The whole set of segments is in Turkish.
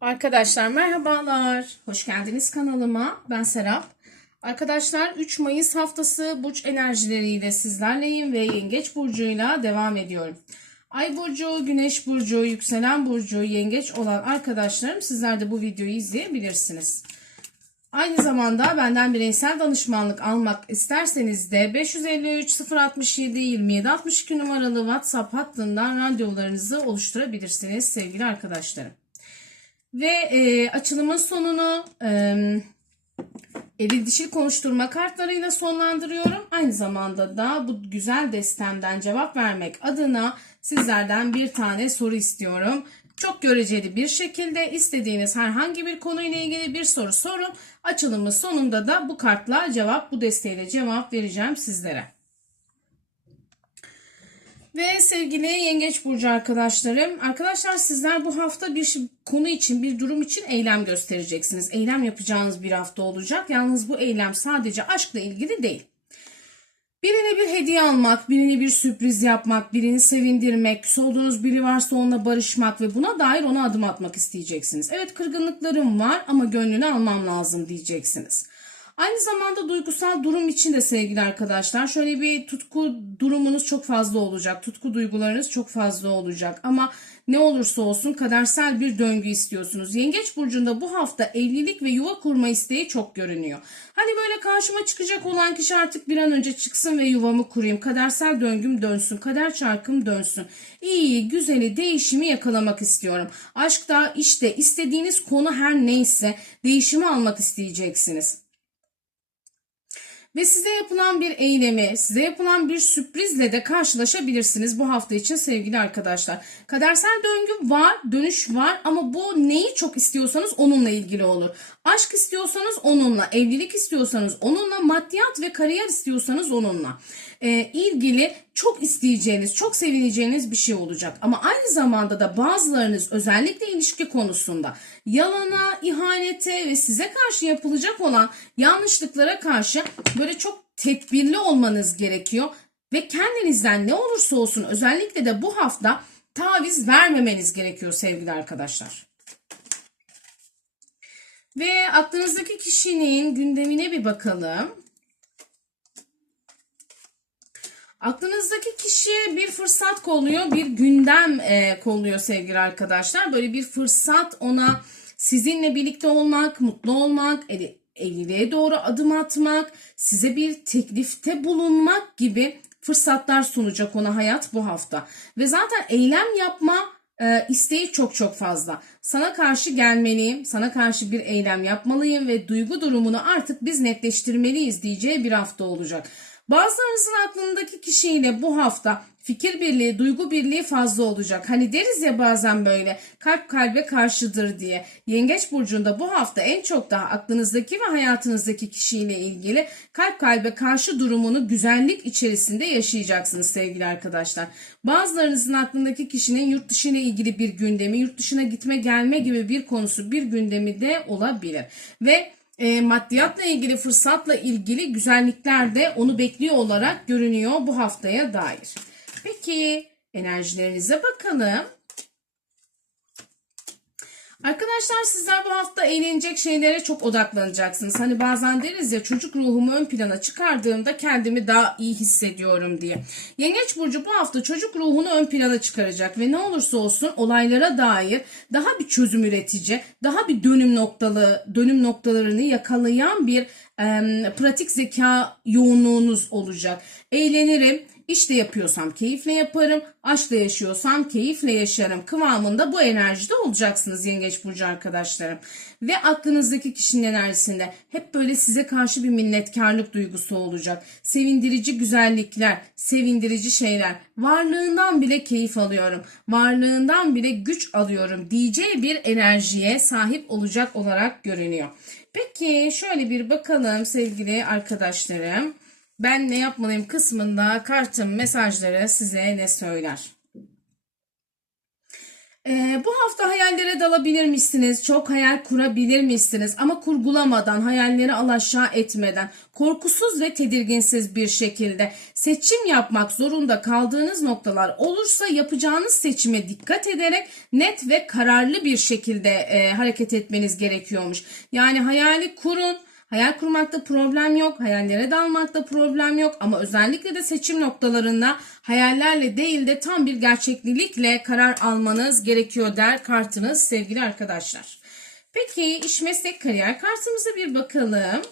Arkadaşlar merhabalar. Hoş geldiniz kanalıma. Ben Serap. Arkadaşlar 3 Mayıs haftası burç enerjileriyle sizlerleyim ve Yengeç burcuyla devam ediyorum. Ay burcu, Güneş burcu, yükselen burcu, Yengeç olan arkadaşlarım sizler de bu videoyu izleyebilirsiniz. Aynı zamanda benden bireysel danışmanlık almak isterseniz de 553 067 27 62 numaralı WhatsApp hattından randevularınızı oluşturabilirsiniz sevgili arkadaşlarım. Ve e, açılımın sonunu e, eril dişil konuşturma kartlarıyla sonlandırıyorum. Aynı zamanda da bu güzel destemden cevap vermek adına sizlerden bir tane soru istiyorum. Çok göreceli bir şekilde istediğiniz herhangi bir konuyla ilgili bir soru sorun. Açılımın sonunda da bu kartla cevap, bu desteğiyle cevap vereceğim sizlere. Ve sevgili Yengeç Burcu arkadaşlarım, arkadaşlar sizler bu hafta bir konu için, bir durum için eylem göstereceksiniz. Eylem yapacağınız bir hafta olacak. Yalnız bu eylem sadece aşkla ilgili değil. Birine bir hediye almak, birine bir sürpriz yapmak, birini sevindirmek, küs olduğunuz biri varsa onunla barışmak ve buna dair ona adım atmak isteyeceksiniz. Evet kırgınlıklarım var ama gönlünü almam lazım diyeceksiniz. Aynı zamanda duygusal durum için de sevgili arkadaşlar şöyle bir tutku durumunuz çok fazla olacak. Tutku duygularınız çok fazla olacak ama ne olursa olsun kadersel bir döngü istiyorsunuz. Yengeç burcunda bu hafta evlilik ve yuva kurma isteği çok görünüyor. Hani böyle karşıma çıkacak olan kişi artık bir an önce çıksın ve yuvamı kurayım. Kadersel döngüm dönsün, kader çarkım dönsün. İyi, güzeli, değişimi yakalamak istiyorum. Aşkta, işte istediğiniz konu her neyse değişimi almak isteyeceksiniz. Ve size yapılan bir eylemi, size yapılan bir sürprizle de karşılaşabilirsiniz bu hafta için sevgili arkadaşlar. Kadersel döngü var, dönüş var ama bu neyi çok istiyorsanız onunla ilgili olur. Aşk istiyorsanız onunla, evlilik istiyorsanız onunla, maddiyat ve kariyer istiyorsanız onunla e, ilgili çok isteyeceğiniz, çok sevineceğiniz bir şey olacak. Ama aynı zamanda da bazılarınız özellikle ilişki konusunda yalana, ihanete ve size karşı yapılacak olan yanlışlıklara karşı böyle çok tedbirli olmanız gerekiyor. Ve kendinizden ne olursa olsun özellikle de bu hafta taviz vermemeniz gerekiyor sevgili arkadaşlar. Ve aklınızdaki kişinin gündemine bir bakalım. Aklınızdaki kişi bir fırsat kolluyor, bir gündem e, kolluyor sevgili arkadaşlar. Böyle bir fırsat ona sizinle birlikte olmak, mutlu olmak, evliliğe doğru adım atmak, size bir teklifte bulunmak gibi fırsatlar sunacak ona hayat bu hafta. Ve zaten eylem yapma e, isteği çok çok fazla. Sana karşı gelmeliyim, sana karşı bir eylem yapmalıyım ve duygu durumunu artık biz netleştirmeliyiz diyeceği bir hafta olacak. Bazılarınızın aklındaki kişiyle bu hafta fikir birliği, duygu birliği fazla olacak. Hani deriz ya bazen böyle kalp kalbe karşıdır diye. Yengeç burcunda bu hafta en çok daha aklınızdaki ve hayatınızdaki kişiyle ilgili kalp kalbe karşı durumunu güzellik içerisinde yaşayacaksınız sevgili arkadaşlar. Bazılarınızın aklındaki kişinin yurt dışı ile ilgili bir gündemi, yurt dışına gitme gelme gibi bir konusu, bir gündemi de olabilir. Ve e, maddiyatla ilgili fırsatla ilgili güzellikler de onu bekliyor olarak görünüyor bu haftaya dair. Peki enerjilerinize bakalım. Arkadaşlar sizler bu hafta eğlenecek şeylere çok odaklanacaksınız. Hani bazen deriz ya çocuk ruhumu ön plana çıkardığımda kendimi daha iyi hissediyorum diye. Yengeç Burcu bu hafta çocuk ruhunu ön plana çıkaracak ve ne olursa olsun olaylara dair daha bir çözüm üretici, daha bir dönüm noktalı, dönüm noktalarını yakalayan bir e, pratik zeka yoğunluğunuz olacak. Eğlenirim, işte yapıyorsam keyifle yaparım, aşkla yaşıyorsam keyifle yaşarım kıvamında bu enerjide olacaksınız Yengeç Burcu arkadaşlarım. Ve aklınızdaki kişinin enerjisinde hep böyle size karşı bir minnetkarlık duygusu olacak. Sevindirici güzellikler, sevindirici şeyler, varlığından bile keyif alıyorum, varlığından bile güç alıyorum diyeceği bir enerjiye sahip olacak olarak görünüyor. Peki şöyle bir bakalım sevgili arkadaşlarım ben ne yapmalıyım kısmında kartım mesajları size ne söyler? Ee, bu hafta hayallere dalabilir misiniz? Çok hayal kurabilir misiniz? Ama kurgulamadan, hayalleri alaşağı etmeden, korkusuz ve tedirginsiz bir şekilde seçim yapmak zorunda kaldığınız noktalar olursa yapacağınız seçime dikkat ederek net ve kararlı bir şekilde e, hareket etmeniz gerekiyormuş. Yani hayali kurun. Hayal kurmakta problem yok, hayallere dalmakta problem yok ama özellikle de seçim noktalarında hayallerle değil de tam bir gerçeklilikle karar almanız gerekiyor der kartınız sevgili arkadaşlar. Peki iş meslek kariyer kartımıza bir bakalım.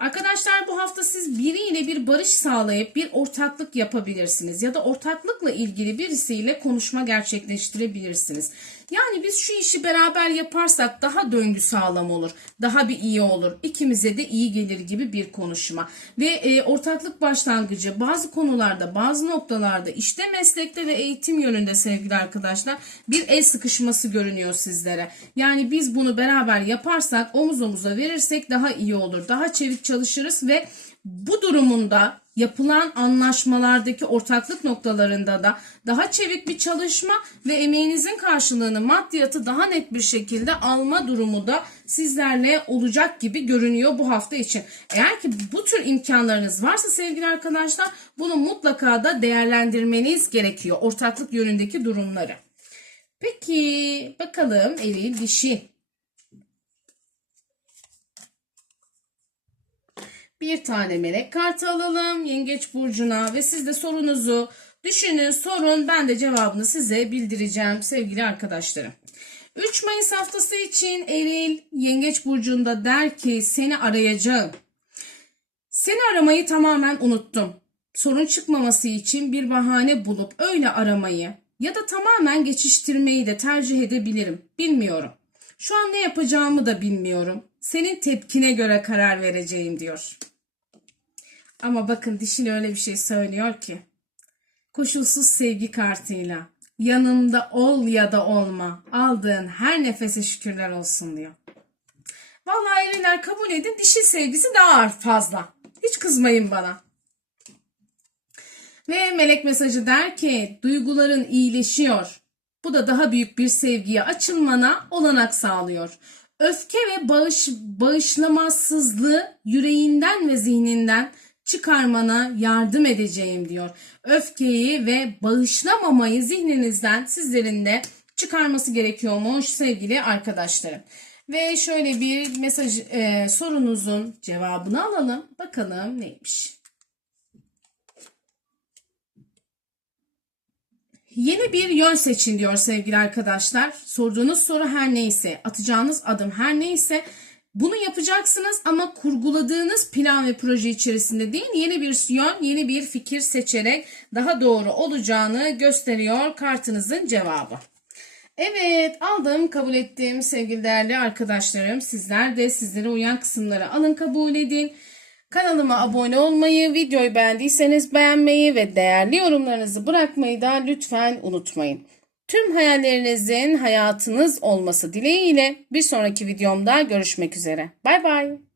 Arkadaşlar bu hafta siz biriyle bir barış sağlayıp bir ortaklık yapabilirsiniz ya da ortaklıkla ilgili birisiyle konuşma gerçekleştirebilirsiniz. Yani biz şu işi beraber yaparsak daha döngü sağlam olur, daha bir iyi olur, ikimize de iyi gelir gibi bir konuşma. Ve e, ortaklık başlangıcı bazı konularda, bazı noktalarda işte meslekte ve eğitim yönünde sevgili arkadaşlar bir el sıkışması görünüyor sizlere. Yani biz bunu beraber yaparsak omuz omuza verirsek daha iyi olur, daha çevik çalışırız ve bu durumunda yapılan anlaşmalardaki ortaklık noktalarında da daha çevik bir çalışma ve emeğinizin karşılığını maddiyatı daha net bir şekilde alma durumu da sizlerle olacak gibi görünüyor bu hafta için. Eğer ki bu tür imkanlarınız varsa sevgili arkadaşlar bunu mutlaka da değerlendirmeniz gerekiyor. Ortaklık yönündeki durumları. Peki bakalım eril dişi. Bir tane melek kartı alalım yengeç burcuna ve siz de sorunuzu düşünün sorun ben de cevabını size bildireceğim sevgili arkadaşlarım. 3 Mayıs haftası için Eril yengeç burcunda der ki seni arayacağım. Seni aramayı tamamen unuttum. Sorun çıkmaması için bir bahane bulup öyle aramayı ya da tamamen geçiştirmeyi de tercih edebilirim. Bilmiyorum. Şu an ne yapacağımı da bilmiyorum. Senin tepkine göre karar vereceğim diyor. Ama bakın dişin öyle bir şey söylüyor ki. Koşulsuz sevgi kartıyla yanımda ol ya da olma aldığın her nefese şükürler olsun diyor. Vallahi evliler kabul edin dişil sevgisi daha fazla. Hiç kızmayın bana. Ve melek mesajı der ki duyguların iyileşiyor. Bu da daha büyük bir sevgiye açılmana olanak sağlıyor. Öfke ve bağış, bağışlamasızlığı yüreğinden ve zihninden çıkarmana yardım edeceğim diyor. Öfkeyi ve bağışlamamayı zihninizden sizlerin de çıkarması gerekiyormuş sevgili arkadaşlarım. Ve şöyle bir mesaj e, sorunuzun cevabını alalım. Bakalım neymiş. Yeni bir yön seçin diyor sevgili arkadaşlar. Sorduğunuz soru her neyse, atacağınız adım her neyse bunu yapacaksınız ama kurguladığınız plan ve proje içerisinde değil yeni bir yön, yeni bir fikir seçerek daha doğru olacağını gösteriyor kartınızın cevabı. Evet aldım kabul ettim sevgili değerli arkadaşlarım. Sizler de sizlere uyan kısımları alın kabul edin. Kanalıma abone olmayı, videoyu beğendiyseniz beğenmeyi ve değerli yorumlarınızı bırakmayı da lütfen unutmayın. Tüm hayallerinizin hayatınız olması dileğiyle bir sonraki videomda görüşmek üzere. Bay bay.